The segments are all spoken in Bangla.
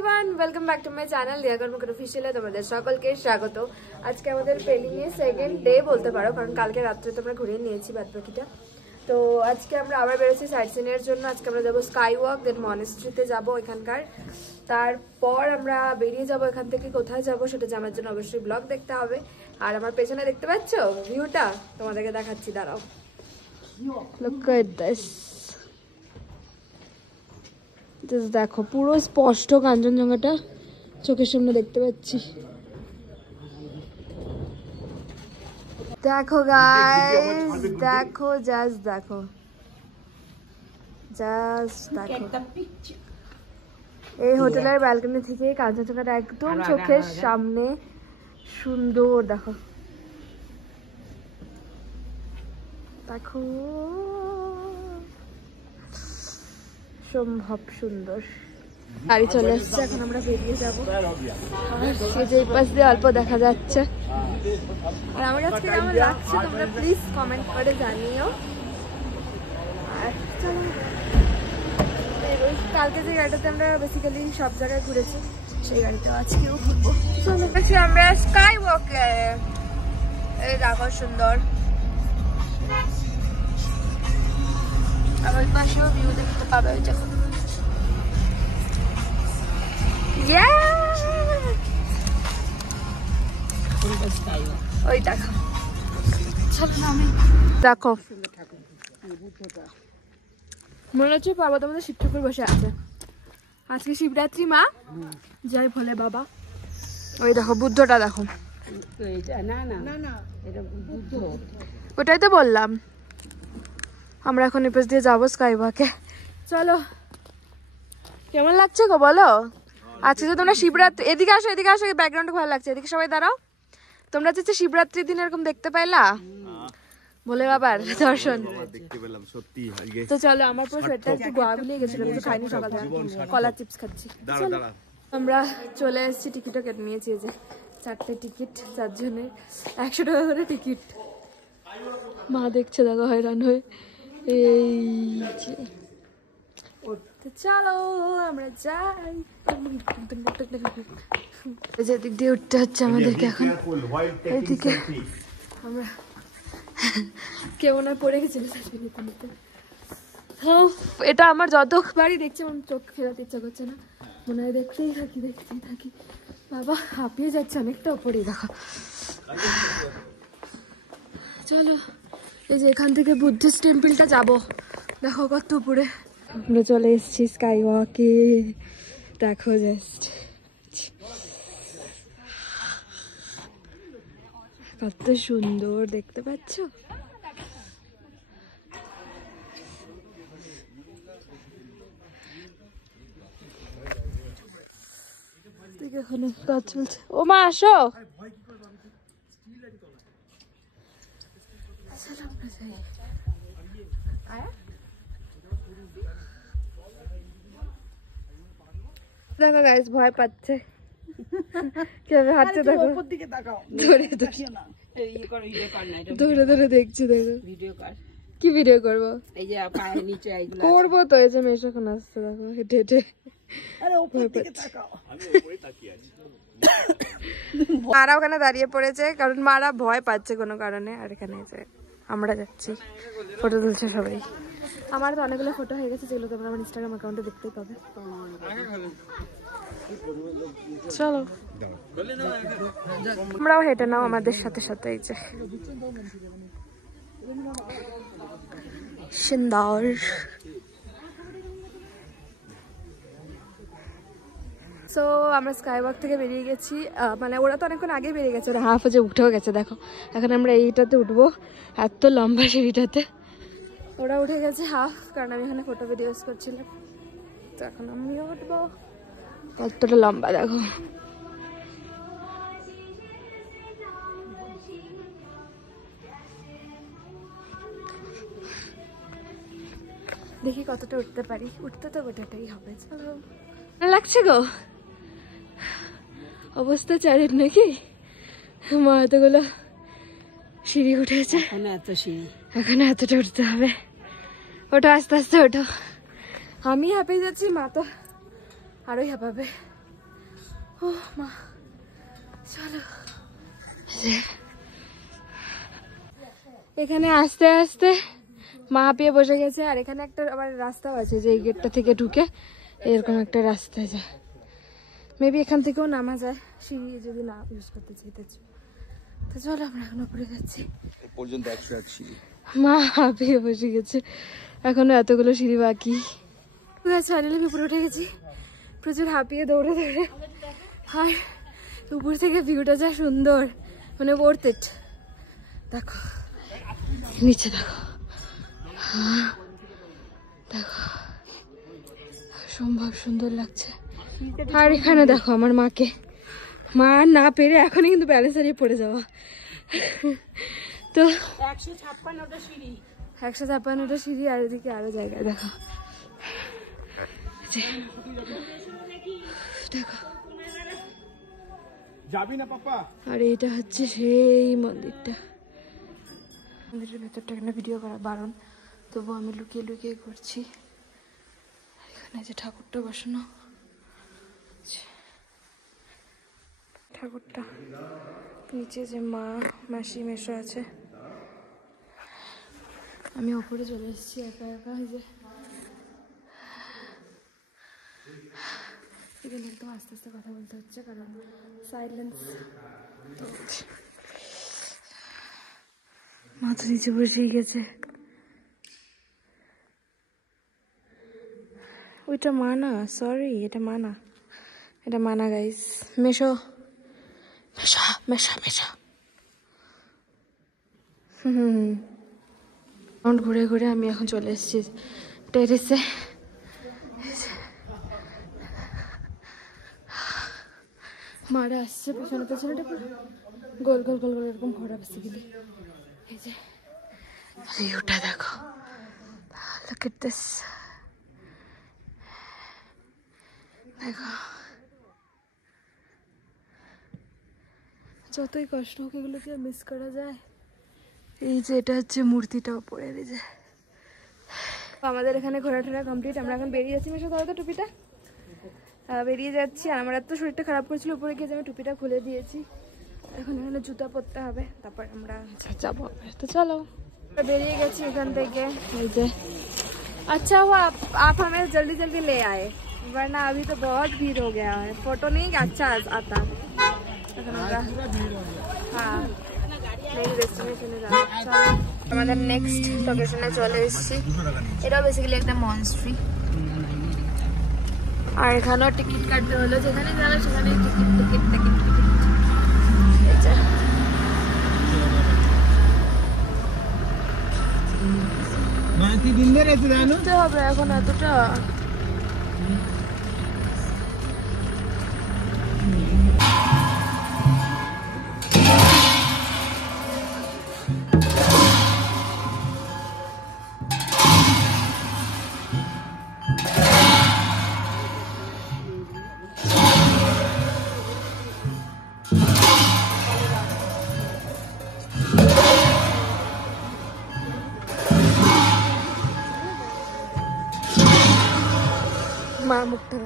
Everyone, welcome back to my channel দিয়া কর্মকার অফিশিয়ালে তোমাদের সকলকে স্বাগত। আজকে আমাদের পেলিং এর সেকেন্ড ডে বলতে পারো, কারণ কালকে রাত্রে তোমরা ঘুরিয়ে নিয়েছি বাদবাকিটা। তো আজকে আমরা আবার বেরোচ্ছি সাইট সিনের জন্য। আজকে আমরা যাবো স্কাই ওয়াক, দেন মনেস্ট্রিতে যাবো এখানকার। তারপর আমরা বেরিয়ে যাবো এখান থেকে। কোথায় যাবো সেটা জানার জন্য অবশ্যই ব্লগ দেখতে হবে। আর আমার পেছনে দেখতে পাচ্ছ ভিউটা, তোমাদেরকে দেখাচ্ছি, দাঁড়াও। Look at this. দেখো পুরো স্পষ্ট কাঞ্চনজঙ্ঘাটা চোখের সামনে দেখতে পাচ্ছি। দেখো গাইস, দেখো জাস্ট দেখো, এই হোটেলের ব্যালকনি থেকে কাঞ্চনজঙ্ঘাটা একদম চোখের সামনে সুন্দর। দেখো দেখো সম্ভব সুন্দর। গাড়ি চলে আসছে, এখন আমরা বেরিয়ে যাবো। আর যে পাশ দিয়ে অল্প দেখা যাচ্ছে। আর আমার আজকে কেমন লাগছে তোমরা প্লিজ কমেন্ট করে জানিও। আর চলো, কালকে যে গাড়িটাতে আমরা বেসিক্যালি সব জায়গায় ঘুরেছি সেই গাড়িটাও আজকেও ঘুরবো। চলো আমরা স্কাই ওয়াকে। এই দেখো সুন্দর, আর ওই পাশেও ভিউ দেখতে পাবে। ওই দেখো, ওই দেখো, দেখো মনে হচ্ছে বাবা তোমাদের শিব ঠাকুর বসে আছে। আজকে শিবরাত্রি, মা জয় ভোলে বাবা। ওই দেখো বুদ্ধটা দেখো, ওটাই তো বললাম। আমরা এখন এপাশ দিয়ে যাবো স্কাই ওয়াকে। চলো, কেমন লাগছে গো বলো? আজকে তো তোমরা শিবরাত্রি, এদিকে আসো, এদিকে আসো, ব্যাকগ্রাউন্ড ভালো লাগছে, এদিকে সবাই দাঁড়াও। তোমরা যে শিবরাত্রির দিন এরকম দেখতে পাইলা বলে বাবার দর্শন দেখতে পেলাম সত্যি। তো চলো, আমার পুরো শরীরটা একটু গোয়া গুলিয়ে গেছিল, কিছু খাইনি সকাল থেকে, কলা চিপস খাচ্ছি। আমরা চলে এসেছি, টিকিটও কেটে নিয়েছি। এই যে 4টে টিকিট, 4 জনের 100 টাকা করে টিকিট। মা দেখছে দেখো হয়রান হয়ে। চলো আমরা যাই। যেদিক দিয়ে উঠতে হচ্ছে আমাদেরকে এখন, এইদিকে আমরা কেমন আর পড়ে গেছিল। এটা আমার যতবারই দেখছি আমার চোখ ফেরাতে ইচ্ছা করছে না, মনে হয় দেখতেই থাকি। বাবা হাঁপিয়ে যাচ্ছে অনেকটা ওপরেই, দেখো। চলো, এই যে এখান থেকে বুদ্ধিস্ট টেম্পলটা যাবো, দেখো কত উপরে। আমরা চলে এসেছি স্কাই ওয়াকে, দেখো জাস্ট কত সুন্দর দেখতে পাচ্ছ। এখানে কাজ চলছে। ও মা আসো, দেখো গাইস ভয় পাচ্ছে কিভাবে হাঁটছে, দেখো ধরে ধরে দেখছি। দেখো কি ভিডিও করবো? করবো তো, এই যে মেয়ে এখন আসছে, দেখো হেঁটে হেঁটে। মারা ওখানে দাঁড়িয়ে পড়েছে, কারণ মারা ভয় পাচ্ছে কোনো কারণে। আর এখানে আমরা যাচ্ছি, ফটো তুলছে সবাই। আমার তো অনেকগুলো ফটো হয়ে গেছে, যেগুলো তোমরা আমার ইনস্টাগ্রাম অ্যাকাউন্টে দেখতেই পাবে। চলো আমরাও হেঁটে নাও আমাদের সাথে সাথে। এই যে সুন্দর। সো আমরা স্কাই ওয়াক থেকে বেরিয়ে গেছি, মানে ওরা তো অনেকক্ষণ আগে বেরিয়ে গেছে, ওরা হাফ হয়ে উঠেও গেছে। দেখো এখন আমরা এইটাতে উঠবো, এত লম্বা সিঁড়িটাতে। ওরা উঠে গেছে হাফ, কারণ আমি এখানে ফটো ভিডিওস করছিলাম। তো এখন আমিও উঠবো, কতটা লম্বা দেখো। দেখি কতটা উঠতে পারি, উঠতে তো গোটাটাই হবে। চলো, লাগছে গো অবস্থা চারের নাকি? মা এতগুলো সিঁড়ি উঠেছে, এখন এতটা উঠতে হবে। ওটা আস্তে আস্তে ওঠো। আমি হাঁপিয়ে যাচ্ছি, মা তো আরোই হাঁপাবে। ও মা, চলো। এখানে আস্তে আস্তে মা হাঁপিয়ে বসে গেছে। আর এখানে একটা আবার রাস্তাও আছে, যে এই গেটটা থেকে ঢুকে এরকম একটা রাস্তা যায়। মেবি এখান থেকেও নামা যায় সিঁড়ি, যদি না ইউজ করতে চাইতেছ। তো চলো আমরা এখন উপরে যাচ্ছি। পর্যন্ত 101 সিঁড়ি। মা হাঁপিয়ে বসে গেছে, এখনো এতগুলো সিঁড়ি বাকি। ফাইনালি আমি উপরে উঠে গেছি, প্রচুর হাঁপিয়ে দৌড়ে দৌড়ে। আর উপর থেকে ভিউটা যা সুন্দর, মানে ওয়ার্থ ইট। দেখো নিচে, দেখো দেখো, সম্ভব সুন্দর লাগছে। আর এখানে দেখো আমার মাকে, মা না পেরে এখনই কিন্তু ব্যালেন্স হারিয়ে পড়ে যাওয়া। তো 156টা সিঁড়ি, আর এদিকে আরো জায়গায় দেখো, দেখো। যাবি না পাপা? আর এটা হচ্ছে সেই মন্দিরটা। মন্দিরের ভেতরটা এখানে ভিডিও করা বারণ, তবু আমি লুকিয়ে লুকিয়ে করছি। এখানে যে ঠাকুরটা বসানো, ঠাকুরটা নিচে যে মা মাসি মেশো আছে। আমি ওপরে চলে এসেছি একা একা। এই যে এখানে একদম আস্তে আস্তে কথা বলতে হচ্ছে, কারণ সাইলেন্স। মা তো নিচে বসেই গেছে। ওইটা মানা, সরি এটা মানা, এটা মানা গাইস। মেশো মেশা মেশা মেশা। ঘুরে ঘুরে আমি এখন চলে এসেছি টেরেসে। মারা আসছে পেছনে পেছনে, গোল গোল গোল গোল এরকম ঘোরা বেসিক্যালি। এই যে ভিউটা দেখো, look at this, দেখো। যতই কষ্ট হোক এগুলোকে মিস করা যায়। এই যে এটা হচ্ছে মূর্তিটা ওপরের। এই যে আমাদের এখানে ঘোরাটোরা কমপ্লিট, আমরা এখন বেরিয়ে যাচ্ছি। মেশো দাও তো টুপিটা। বেরিয়ে যাচ্ছি। আর আমার এত শরীরটা খারাপ করেছিল, উপরে গিয়ে আমি টুপিটা খুলে দিয়েছি। এখন এখানে জুতা পরতে হবে, তারপর আমরা যাবো। তো চলো, বেরিয়ে গেছি এখান থেকে। এই যে अच्छा हुआ आप हमें जल्दी जल्दी ले आए, वरना अभी तो बहुत भीड़ हो गया है, फोटो नहीं अच्छा आता। हाँ ডেস্টিনেশনে যাবো। আমাদের নেক্সট লোকেশনে চলে এসেছি। এটাও বেসিক্যালি একটা মনস্ট্রি। আর এখানেও টিকিট কাটতে হলো, যেখানে যাবে সেখানে টিকিট টিকিট টিকিট টিকিট। হবে এখন এতটা। মা মুখটা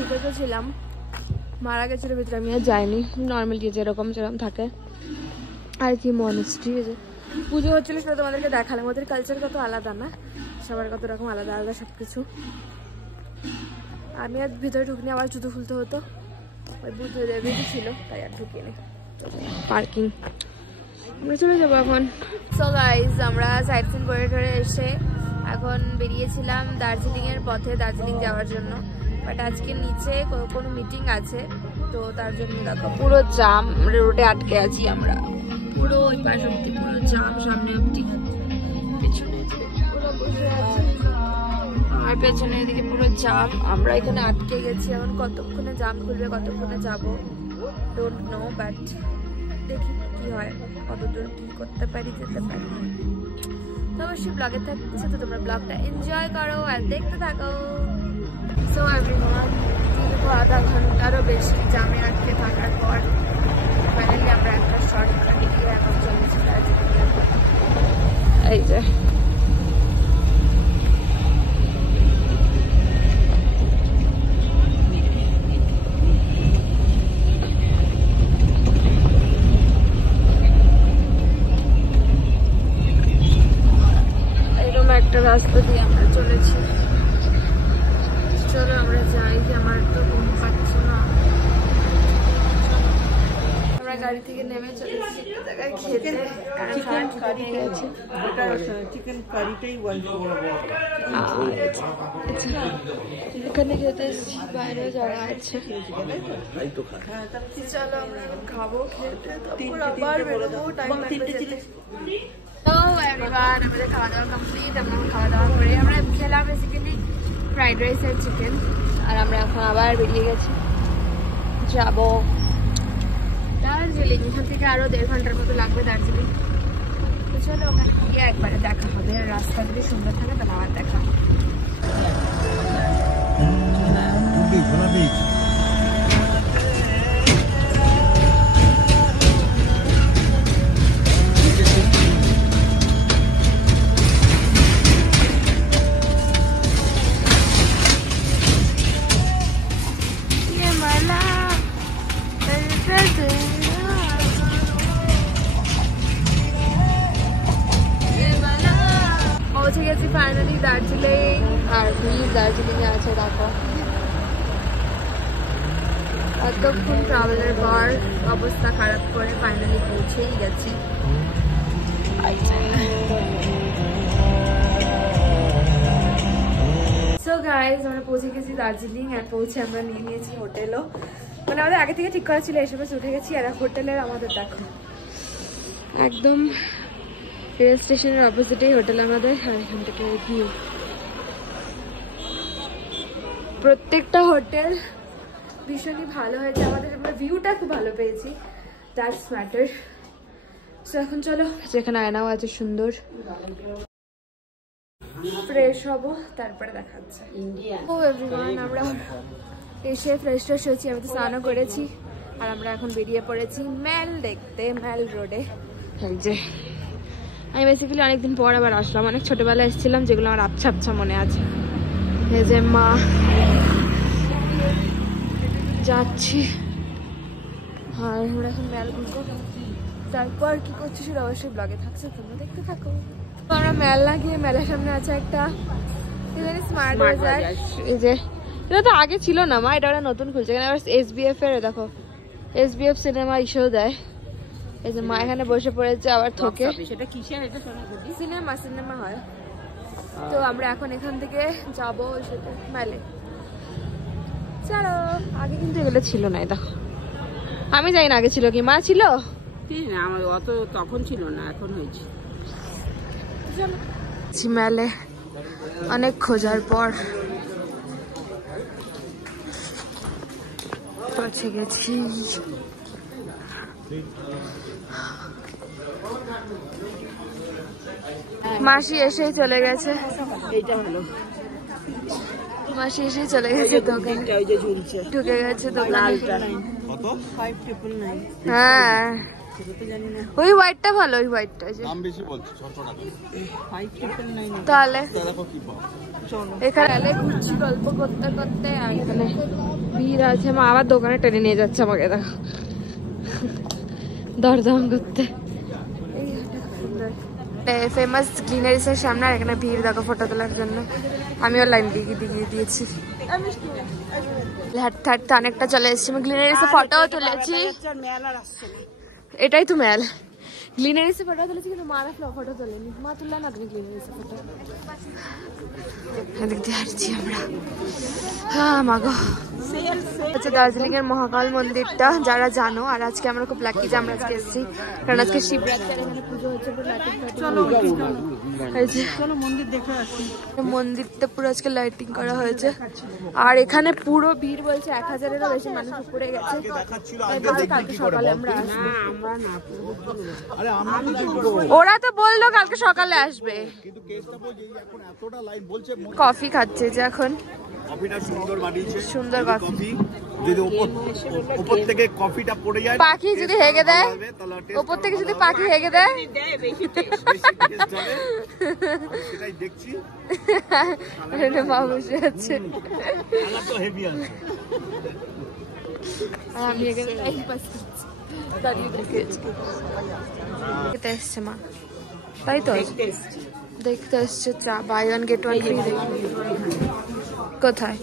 ভিতরে ছিলাম, মারা গেছিল ভিতরে, আমি আর যাইনি। নর্মালি যেরকম যেরকম থাকে আর কি। মনস্ট্রি যে পুজো হচ্ছিল সেটা তোমাদেরকে দেখালাম। ওদের কালচার কত আলাদা না, সবার কত রকম আলাদা আলাদা সব কিছু। আমি আর ভিতরে ঢুকিনি, আবার জুতো খুলতে হতো। ওই বুদ্ধ দেবী ছিল তাই আর ঢুকিনি। পার্কিং আমরা চলে যাবো এখন। সো গাইজ আমরা সাইট সিন করে করে এসে এখন বেরিয়েছিলাম দার্জিলিংয়ের পথে, দার্জিলিং যাওয়ার জন্য। বাট আজকে নিচে কোনো মিটিং আছে, তো তার জন্য দেখো পুরো জাম, রোডে আটকে আছি আমরা। পুরো ওই পাশ অব্দি পুরো জাম, সামনে অব্দি, পেছনে পুরো বসে আছে, আর পেছনে এদিকে পুরো জাম। আমরা এখানে আটকে গেছি, এখন কতক্ষণে জাম খুলবে, কতক্ষণে যাবো ডোন্ট নো, বাট দেখি কি হয়, কতদূর কি করতে পারি, যেতে পারি। তো অবশ্যই ব্লগে থাকছে, তো তোমরা ব্লগটা এনজয় করো আর দেখতে থাকো। সো এভরিওয়ান, দীর্ঘ আধা ঘন্টারও বেশি জামে আটকে থাকার পর ফাইনালি আমরা একটা শর্টকাট দিয়ে এখন চলেছি দার্জিলিং। এই যে এরকম একটা রাস্তা দিয়ে আমরা চলেছি। চলো আমরা যাই, যে আমার তো ঘুম পাচ্ছে না। আমরা গাড়ি থেকে নেমে চলেছি জায়গায় খেতে, চিকেন কারি আছে, চিকেন কারিটাই বলবো। এখানে খেতে এসেছি, বাইরেও যাওয়া আছে। চলো আমরা এখন খাবো, খেতে তারপর আবার বেরোবো, টাইম লাগবে যেতে। তো এভরিওয়ান, আমাদের খাওয়া দাওয়া কমপ্লিট। আমরা খাওয়া দাওয়া করে আমরা খেলাম বেসিক্যালি ফ্রাইড রাইস আর চিকেন, আর আমরা এখন আবার বেরিয়ে গেছি, যাবো দার্জিলিং। এখান থেকে আরো 1.5 ঘন্টার মতো লাগবে দার্জিলিং। তো চলো ওখানে গিয়ে একবারে দেখা হবে, আর রাস্তা যদি সুন্দর থাকে তাহলে আবার দেখা হবে। পৌঁছে গেছি ফাইনালি দার্জিলিং, আর ভিড় দার্জিলিং এ আছে দেখো। এতক্ষণ ট্রাভেলের পর অবস্থা খারাপ করে ফাইনালি পৌঁছেই গেছি। সো গাইজ, আমরা পৌঁছে গেছি দার্জিলিং, আর পৌঁছে আমরা নিয়ে নিয়েছি হোটেলও, মানে আমাদের আগে থেকে ঠিক করা ছিল, এসবে উঠে গেছি। আর হোটেলের আমাদের দেখো একদম রেল স্টেশনের অপোজিটেই হোটেল আমাদের, আর এখান থেকে ভিউ। প্রত্যেকটা হোটেল ভীষণই ভালো হয়েছে আমাদের, আমরা ভিউটা খুব ভালো পেয়েছি, দ্যাটস ম্যাটার। তো এখন চলো, যেখানে আয়নাও আছে সুন্দর, ফ্রেশ হবো, তারপরে দেখা হচ্ছে। ও এভরিওয়ান, আমরা এসে ফ্রেশ ট্রেশ হয়েছি, আমি তো স্নানও করেছি, আর আমরা এখন বেরিয়ে পড়েছি মেল দেখতে, মেল রোডে। এই যে আমি বেসিক্যালি অনেকদিন পর আবার আসলাম, অনেক ছোটবেলায় এসেছিলাম, যেগুলো আমার আবছা আবছা মনে আছে। এই যে মা, যাচ্ছি, আর আমরা এখন মেল ঘুরবো, তারপর কি করছি সেটা অবশ্যই ব্লগে থাকছে, তোমরা দেখতে থাকো। আমরা মেল না গিয়ে মেলার সামনে আছে একটা স্মার্ট বাজার। এই যে এটা তো আগে ছিল না মা, এটা ওরা নতুন খুলছে, এখানে আবার SBF এর দেখো, SBF সিনেমা ইস্যু দেয়। এই যে মা এখানে বসে পড়েছে আবার থকে, সিনেমা হয়। তো আমরা এখন এখান থেকে যাবো সেটা মেলে। চলো, আগে কিন্তু এগুলো ছিল না, দেখো আমি জানি না আগে ছিল কি, মা ছিল আমার অত তখন ছিল না, এখন হয়েছে। মেলে অনেক খোঁজার পর পৌঁছে গেছি। মাসি এসেই চলে গেছে, এইটা হলো মাসি এসেই চলে গেছে দোকানে, ঢুকে গেছে দোকানে। হ্যাঁ ওই হোয়াইটটা ভালো, ওই হোয়াইটটা তাহলে এখানে ঘুরছি গল্প করতে করতে, আর এখানে ভিড় আছে। মা আবার দোকানে টেনে নিয়ে যাচ্ছে আমাকে, দেখো দরদাম করতে। ফেমাস গ্লিনারিসের সামনে, আর এখানে ভিড় দেখো ফটো তোলার জন্য। আমিও লাইন দিয়ে দিয়েছি, হাঁটতে হাঁটতে অনেকটা চলে এসেছি। আমি গ্লিনারিসে ফটোও তুলেছি, এটাই তো মেল। গ্লিনারিসে ফটো তুলেছি কিন্তু মারা ফটো তোলেনি, মা তুললা না তুমি গ্লিনারিসে ফটো। এদিক দিয়ে হাঁটছি আমরা। হ্যাঁ মাগো, আচ্ছা দার্জিলিং এর মহাকাল মন্দিরটা যারা জানো, আর আজকে আমরা খুব লাকি যে আমরা আজকে এসেছি, কারণ আজকে শিবরাত্রি, এখানে পুজো হচ্ছে। চলো মন্দির দেখে আসি। মন্দিরটা পুরো আজকে লাইটিং করা হয়েছে, আর এখানে পুরো ভিড় বলছে 1000-এরও বেশি মানুষ উপরে গেছে। কালকে সকালে আমরা আসবো। ওরা তো বললো কালকে সকালে আসবে। কফি খাচ্ছে যে এখন, কফিটা সুন্দর বানিয়েছে, সুন্দর কফি। যদি উপর থেকে কফিটা পড়ে যায়, পাখি যদি হেগে দেয়, উপর থেকে যদি পাখি হেগে দেয়, সেটাই দেখছি। মা বসে আছে, আমি এখানে টাইম পাস করছি, দাঁড়িয়ে দেখে খেতে এসছে মা, তাই তো দেখতে এসছে চা, buy one get one free. কোথায়?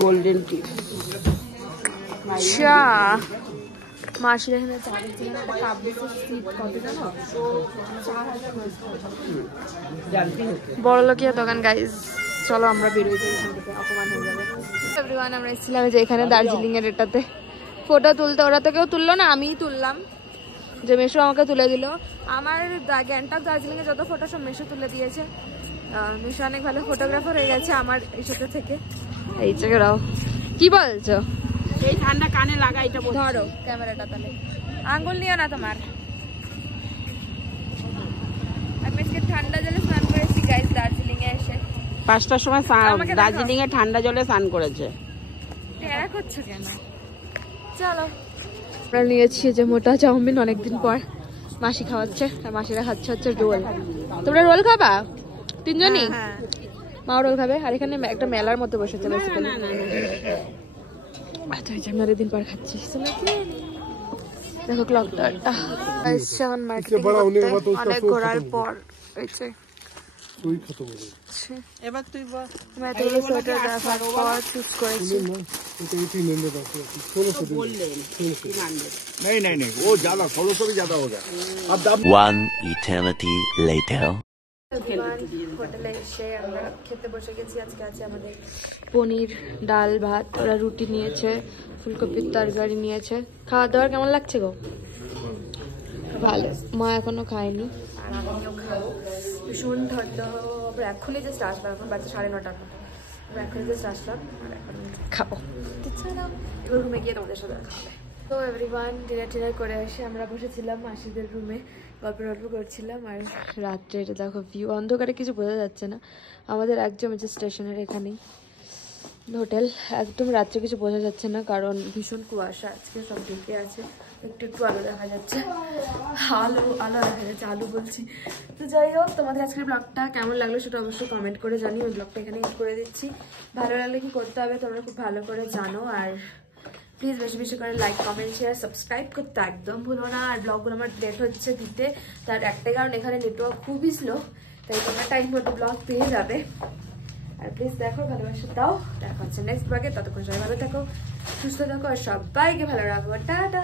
গোল্ডেন টি চা। মাসির এখানে চা দিচ্ছে, একটা কাপ দিচ্ছে, সিট কত জানো? 4000। বড় লোকিয়া দোকান গাইজ। চলো আমরা বেরোই যাই এখান থেকে, অপমান হয়ে যাবে। এভরিওয়ান, আমরা এসেছিলাম যে এখানে দার্জিলিং এর এটাতে ফটো তুলতে। ওরা তো কেউ তুললো না, আমিই তুললাম, যে মেশো আমাকে তুলে দিল। আমার গ্যাংটক দার্জিলিংয়ে যত ফটো সব মেশো তুলে দিয়েছে। মেশো অনেক ভালো ফটোগ্রাফার হয়ে গেছে আমার এই ছোটো থেকে। এই জায়গাও কি বলছো? এই ঠান্ডা কানে লাগা, এটা ধরো ক্যামেরাটা, তাহলে আঙ্গুল নিও না তোমার। আমি আজকে ঠান্ডা জলে স্নান করেছি গাইস দার্জিলিংয়ে এসে। 5টার সময় দার্জিলিং এ ঠান্ডা জলে স্নান করেছে। টেরা করছো কেন? চলো, আমরা নিয়েছি যে মোটা চাউমিন অনেকদিন পর, মাসি খাওয়াচ্ছে, আর মাসিরা খাচ্ছে হচ্ছে রোল। তোমরা রোল খাবা তিনজনই? মা রোল খাবে। আর এখানে একটা মেলার মতো বসেছে বেসিক্যালি। আচ্ছা আমি অনেকদিন পর খাচ্ছি। দেখো ক্লকটা অনেক ঘোরার পর হয়েছে। এবার তুই বল। मैं तो ये सोचा था बहुत चूज করেছি। नहीं वो ज्यादा 1600 भी ज्यादा हो गया। अब 1 eternity later হোটেলে এসে আমরা খেতে বসে গেছি। আজকে আছে আমাদের পনির, ডাল, ভাত। ওরা রুটি নিয়েছে, ফুলকপির তরকারি নিয়েছে। খাওয়া দাওয়ার কেমন লাগছে গো? ভালো। মা এখনো খায়নি, আর আমিও খাবো। ভীষণ ঠান্ডা, এখনই জাস্ট আসলাম, এখন বাজে 9:30। এখনই জাস্ট আসলাম, আর এখন খাবো। এবার রুমে গিয়ে তোমাদের সাথে খাবে। তো এভরিওয়ান, ডিনার করে এসে আমরা বসেছিলাম মাসিদের রুমে, গল্প করছিলাম। আর রাত্রে এটা দেখো ভিউ, অন্ধকারে কিছু বোঝা যাচ্ছে না। আমাদের একদম যে স্টেশনের এখানেই হোটেল, একদম রাত্রে কিছু বোঝা যাচ্ছে না, কারণ ভীষণ কুয়াশা আজকে, সব ঢেকে আছে। একটু আলো দেখা যাচ্ছে, আলো দেখা যাচ্ছে, আলু বলছি। তো যাই হোক, তোমাদের আজকের ব্লগটা কেমন লাগলো সেটা অবশ্যই কমেন্ট করে জানিও। ওই ব্লগটা এখানে এড করে দিচ্ছি। ভালো লাগলে কি করতে হবে তোমরা খুব ভালো করে জানো। আর প্লিজ বেশি বেশি করে লাইক, কমেন্ট, শেয়ার, সাবস্ক্রাইব করতে একদম ভুলো না। আর ব্লগগুলো আমার লেট হচ্ছে দিতে, তার একটাই কারণ এখানে নেটওয়ার্ক খুবই স্লো, তাই তোমরা টাইম মতো ব্লগ পেয়ে যাবে। আর প্লিজ দেখো, ভালোবাসা দাও। দেখা হচ্ছে নেক্সট ব্লগে। ততক্ষণ সবাই ভালো থাকো, সুস্থ থাকো, আর সবাইকে ভালো রাখো। টাটা।